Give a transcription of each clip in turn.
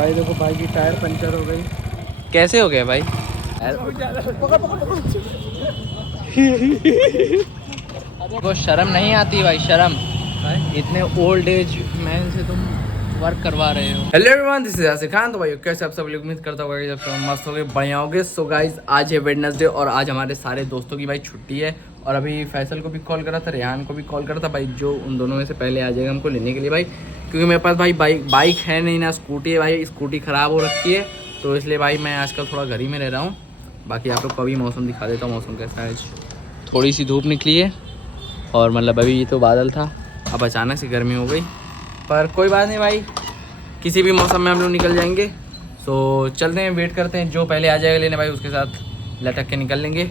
भाई देखो भाई की टायर पंचर हो गई। कैसे हो गया भाई? को शर्म नहीं आती भाई, शर्म? इतने ओल्ड एज मैन से तुम वर्क करवा रहे हो। Hello everyone, this is Asif Khan. तो भाई कैसे आप सब लोग, उम्मीद करता होगा कि जब सब मस्त हो गए, बढ़िया हो गए। सो गाइज, आज है वेडनेसडे और आज हमारे सारे दोस्तों की भाई छुट्टी है। और अभी फैसल को भी कॉल करा था, रेहान को भी कॉल करा था भाई, जो उन दोनों में से पहले आ जाएगा हमको लेने के लिए भाई। क्योंकि मेरे पास भाई बाइक है नहीं ना, स्कूटी है भाई। स्कूटी ख़राब हो रखी है, तो इसलिए भाई मैं आजकल थोड़ा घर ही में रह रहा हूँ। बाकी आप लोग को अभी मौसम दिखा देता हूँ, मौसम कैसा है। थोड़ी सी धूप निकली है और मतलब अभी तो बादल था, अब अचानक से गर्मी हो गई। पर कोई बात नहीं भाई, किसी भी मौसम में हम लोग निकल जाएंगे। सो चलते हैं, वेट करते हैं, जो पहले आ जाएगा लेने भाई उसके साथ लटक के निकल लेंगे।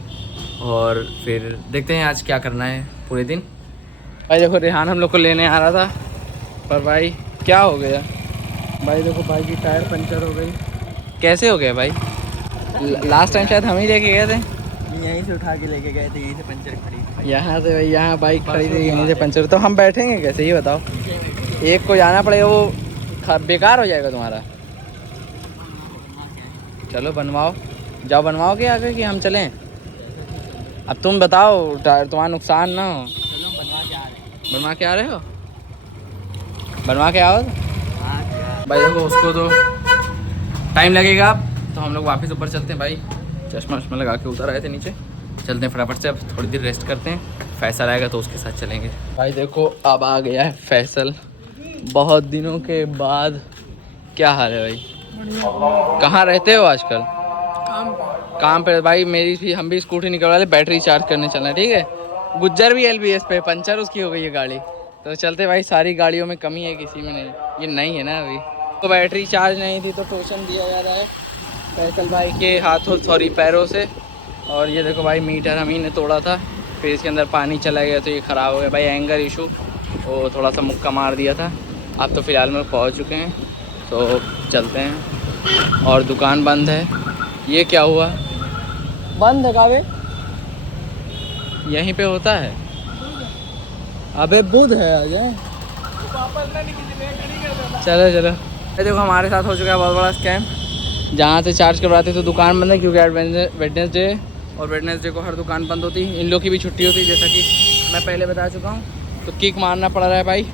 और फिर देखते हैं आज क्या करना है पूरे दिन। भाई देखो, रेहान हम लोग को लेने आ रहा था, पर भाई क्या हो गया? भाई देखो भाई की टायर पंचर हो गई। कैसे हो गया भाई? लास्ट टाइम शायद हम ही लेके गए थे, यहीं से उठा के लेके गए थे, यहीं से पंचर खड़ी थी। यहाँ से भाई, यहाँ बाइक खड़ी थी, यहीं से पंचर। तो हम बैठेंगे कैसे, ये बताओ? एक को जाना पड़ेगा, वो बेकार हो जाएगा तुम्हारा। चलो बनवाओ, जाओ बनवाओ के आगे कि हम चलें? अब तुम बताओ, तुम्हारा नुकसान ना हो। बनवा के आ रहे हो? बनवा के आओ भाई। देखो उसको तो टाइम लगेगा, तो हम लोग वापस ऊपर चलते हैं भाई। चश्मा वश्मा लगा के उतर आए थे नीचे, चलते हैं फटाफट से। अब थोड़ी देर रेस्ट करते हैं, फैसल आएगा तो उसके साथ चलेंगे भाई। देखो अब आ गया है फैसल, बहुत दिनों के बाद। क्या हाल है भाई? कहाँ रहते हो आजकल? काम पे भाई। हम भी स्कूटी निकलवा ले, बैटरी चार्ज करने चलना है, ठीक है? गुज्जर भी LBS पे पंचर उसकी हो गई है गाड़ी, तो चलते भाई। सारी गाड़ियों में कमी है, किसी में नहीं। ये नहीं है ना अभी तो बैटरी चार्ज नहीं थी, तो टोचन दिया जा रहा है फैसल भाई के हाथों, सॉरी पैरों से। और ये देखो भाई, मीटर हम ही ने तोड़ा था, फिर इसके अंदर पानी चला गया तो ये ख़राब हो गया भाई। एंगर इशू, वो थोड़ा सा मुक्का मार दिया था। अब तो फ़िलहाल में पहुंच चुके हैं, तो चलते हैं। और दुकान बंद है। ये क्या हुआ? बंद है कावे? यहीं पे होता है? अबे बुध है आज। चलो चलो। ये देखो हमारे साथ हो चुका है बहुत बड़ा स्कैम। जहाँ से चार्ज करवाते तो दुकान बंद है, क्योंकि आज वेडनेसडे, और वेडनेसडे को हर दुकान बंद होती है। इन लोग की भी छुट्टी होती है, जैसा कि मैं पहले बता चुका हूँ। तो किक मारना पड़ रहा है भाई।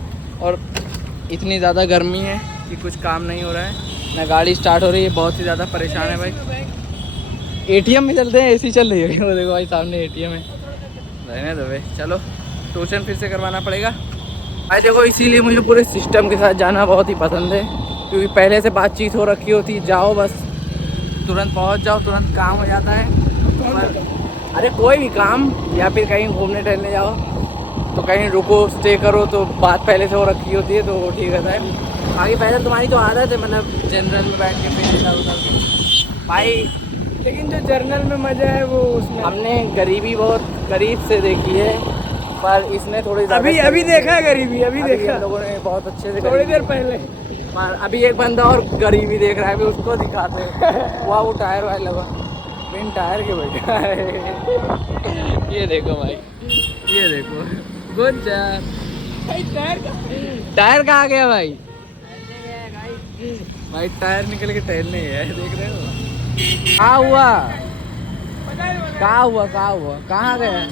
और इतनी ज़्यादा गर्मी है कि कुछ काम नहीं हो रहा है, ना गाड़ी स्टार्ट हो रही है, बहुत ही ज़्यादा परेशान है भाई। ATM में चलते हैं, AC चल रही है। वो देखो भाई सामने ATM है, रहने दो भाई। चलो ट्यूशन फिर से करवाना पड़ेगा भाई। देखो इसीलिए मुझे पूरे सिस्टम के साथ जाना बहुत ही पसंद है, क्योंकि पहले से बातचीत हो रखी होती, जाओ बस तुरंत पहुंच जाओ, तुरंत काम हो जाता है। पर अरे कोई भी काम, या फिर कहीं घूमने टहलने जाओ तो कहीं रुको, स्टे करो, तो बात पहले से हो रखी होती है, तो वो ठीक रहता है। आगे पैदल तुम्हारी तो आदत है, मतलब जनरल में बैठ के फिर इधर उधर भाई। लेकिन जो जर्नल में मजा है वो उसमें। हमने गरीबी बहुत करीब से देखी है, पर इसने थोड़ी अभी देखा है गरीबी, अभी देखा लोगों ने बहुत अच्छे से थोड़ी देर पहले। अभी एक बंदा और गरीबी देख रहा है, अभी उसको दिखाते हैं। वो टायर वाले लगा, बिन टायर के बैठा है। ये देखो भाई, ये देखो गुज्जर। टायर कहाँ गया भाई? भाई टायर निकल के टहलने है, देख रहे हो? कहाँ हुआ, कहाँ गए?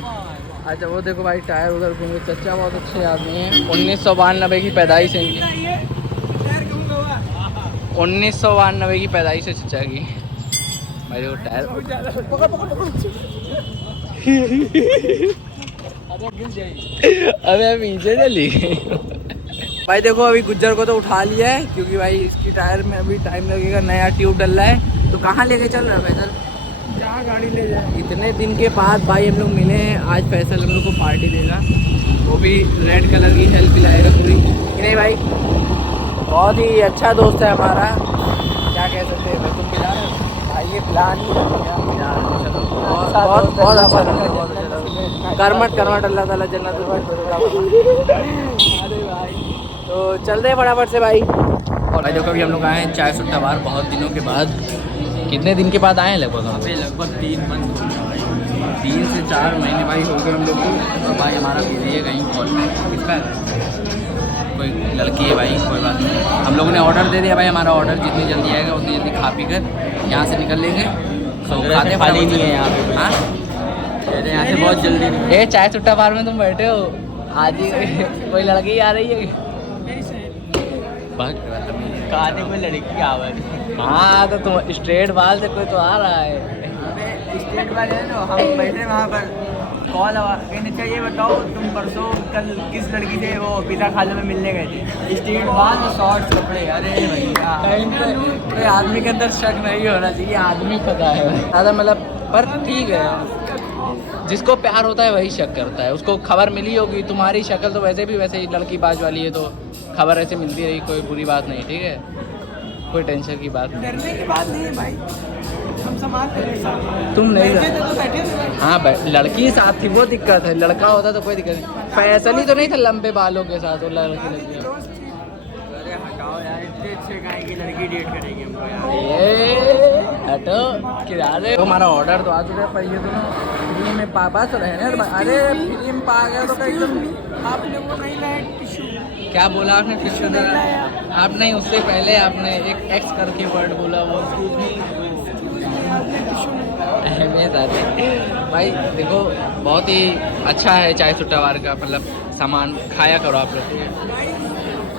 अच्छा वो देखो भाई, टायर उधर घूम। चचा बहुत अच्छे आदमी हैं, 1992 की पैदाइश है इनकी। 1992 की पैदाइश है चचा की भाई। वो टायर अबे पीछे चली भाई। देखो अभी गुज्जर को तो उठा लिया है, क्योंकि भाई इसकी टायर में अभी टाइम लगेगा, नया ट्यूब डल रहा है। तो कहाँ लेके चल रहा है फैसल? जहाँ गाड़ी ले जाए। इतने दिन के बाद भाई हम लोग मिले हैं, आज फैसल हम लोग को पार्टी देगा, वो भी रेड कलर की हेल्प दिलाएगा पूरी। नहीं भाई, बहुत ही अच्छा दोस्त है हमारा, क्या कह सकते हैं। तुम पिला रहे हो भाई? ये प्लान ही बहुत अच्छा लगा। करमट अल्लाह ताला जन्नत में। अरे भाई तो चलते हैं फटाफट से भाई। और भाई देखो अभी हम लोग आए हैं चाय सुट्टा बार, बहुत दिनों के बाद। कितने दिन के बाद आए हैं लगभग? लगभग 3 से 4 महीने भाई हो गए हम लोग को। और भाई हमारा बिजी है कहीं कॉल में, किसका कोई लड़की है भाई, कोई बात नहीं। हम लोगों ने ऑर्डर दे दिया भाई, हमारा ऑर्डर जितनी जल्दी आएगा उतनी जल्दी खा पी कर यहाँ से निकल लेंगे। सो खाते खाली नहीं है यहाँ पे। हाँ यहाँ से बहुत जल्दी। ये चाय सुट्टा बार में तुम बैठे हो, आज ही कोई लड़की आ रही है। खाने कोई लड़की आवाज। हाँ तो तुम स्ट्रेट बाल से कोई तो आ रहा है। स्टेट वाले हैं ना, हम बैठे वहाँ पर कॉल कहने चाहिए बताओ तुम परसों कल किस लड़की से वो पिता खाले में मिलने गए थे। स्टेट बाद शॉर्ट्स कपड़े, अरे भैया कोई आदमी के अंदर शक नहीं होना चाहिए, आदमी पता है ज़्यादा मतलब। पर ठीक है, जिसको प्यार होता है वही शक करता है। उसको खबर मिली होगी, तुम्हारी शक्ल तो वैसे भी वैसे ही लड़की बाज वाली है, तो खबर ऐसे मिलती रही, कोई बुरी बात नहीं, ठीक है, कोई टेंशन की बात नहीं। डरने की बात नहीं है भाई, हम संभाल लेंगे। तुम नहीं बैठे थे तो बैठे थे भाई। हाँ लड़की साथ थी वो दिक्कत है, लड़का होता तो कोई दिक्कत नहीं। फैसल ही तो नहीं था लंबे बालों के साथ वो लड़की। अरे हटाओ यार, इतने अच्छे गाय की लड़की डेट करेंगे हमको यार। ये हटो किराए। हमारा ऑर्डर तो आ चुका है, पर ये तो ना फ्री में पापा तो रहे ना। अरे फ्री में पा गया तो एकदम। आपने वो नहीं लाया टिश्यू? क्या बोला आपने? टिश्यू नहीं नहीं लाया आप नहीं, उससे पहले आपने एक एक्स करके वर्ड बोला, वो अहमियत आती भाई। देखो बहुत ही अच्छा है चाय सुट्टा बार का, मतलब सामान खाया करो आप लोग।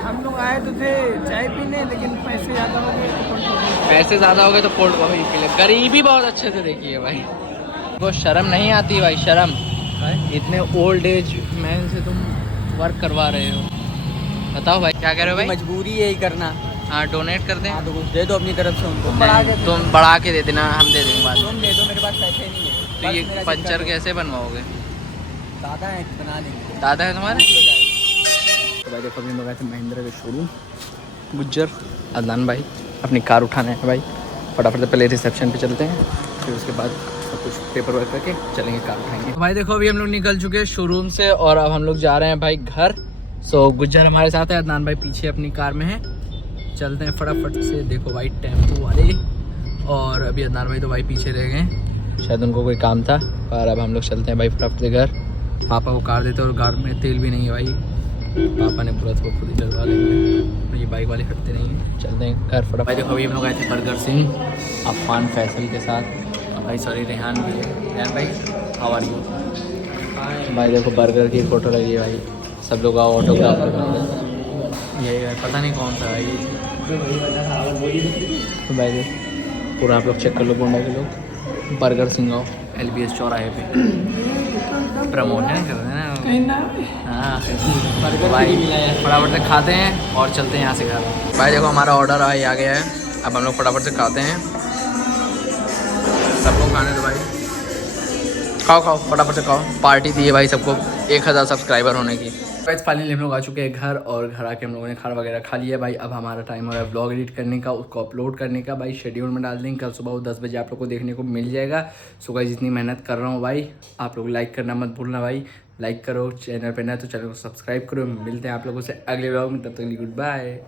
हम लोग आए तो थे चाय पीने, लेकिन पैसे ज़्यादा हो गए। पैसे ज़्यादा हो गए तो कोल्ड कॉफी पी ले। गरीबी बहुत अच्छे से देखिए भाई, वो शर्म नहीं आती भाई, शर्म। इतने ओल्ड एज मैन से तुम वर्क करवा रहे हो, बताओ भाई क्या कह रहे हो भाई? मजबूरी है ही करना। हाँ डोनेट कर दें। हाँ तो कुछ दे दो अपनी तरफ से उनको। तुम बढ़ा के दे देना, हम दे देंगे बाद में। तुम दे दो, मेरे पास पैसे नहीं है। तो ये पंचर कैसे बनवाओगे? दादा है, बना देंगे। दादा है तुम्हारे? तो भाई देखो, अभी हम लोग आए थे महिंद्रा के शोरूम। गुज्जर अदनान भाई अपनी कार उठाने हैं भाई, फटाफट से पहले रिसेप्शन पे चलते हैं, फिर उसके बाद सब कुछ पेपर वर्क करके चलेंगे, कार उठाएंगे। तो भाई देखो अभी हम लोग निकल चुके हैं शोरूम से और अब हम लोग जा रहे हैं भाई घर। सो गुज्जर हमारे साथ है, अदनान भाई पीछे अपनी कार में है। चलते हैं फटाफट से। देखो भाई टेम्पो वाले, और अभी अदनान भाई तो भाई पीछे रह गए, शायद उनको कोई काम था। और अब हम लोग चलते हैं भाई फटाफट से घर। पापा को कार देते और कार में तेल भी नहीं है भाई, पापा ने पूरा तो खुद ही डलवा लेंगे, ये बाइक वाले हटते नहीं हैं। चलते हैं घर फटाफट। भाई देखो अभी हम लोग आए थे बर्गर सिंह अफान फैसल के साथ, भाई सॉरी रेहान भी है। रेहान भाई हाउ आर यू? भाई देखो बर्गर की फ़ोटो लगी है भाई, सब लोग आओ ऑटोग्राफ। यही है, पता नहीं कौन सा है ये। तो भाई देखो पूरा आप लोग चेक कर लो, गोंडा के लोग बर्गर सिंह आओ LBS चौराहे पे प्रमोशन कर रहे हैं ना। हाँ भाई फटाफट से खाते हैं और चलते हैं यहाँ से घर। भाई देखो हमारा ऑर्डर आ गया है, अब हम लोग फटाफट से खाते हैं। सबको खाने दो भाई, खाओ खाओ फटाफट से खाओ। पार्टी दी है भाई सबको 1000 सब्सक्राइबर होने की। गाइस फाइनली हम लोग आ चुके हैं घर, और घर आके हम लोगों ने खाना वगैरह खा लिया भाई। अब हमारा टाइम हो रहा है व्लॉग एडिट करने का, उसको अपलोड करने का भाई। शेड्यूल में डाल देंगे, कल सुबह वो 10 बजे आप लोग को देखने को मिल जाएगा। सो गाइस जितनी मेहनत कर रहा हूँ भाई, आप लोग लाइक करना मत भूलना भाई। लाइक करो, चैनल पे नया तो चैनल को सब्सक्राइब करो। मिलते हैं आप लोगों से अगले व्लॉग में, तब तक के लिए गुड बाय।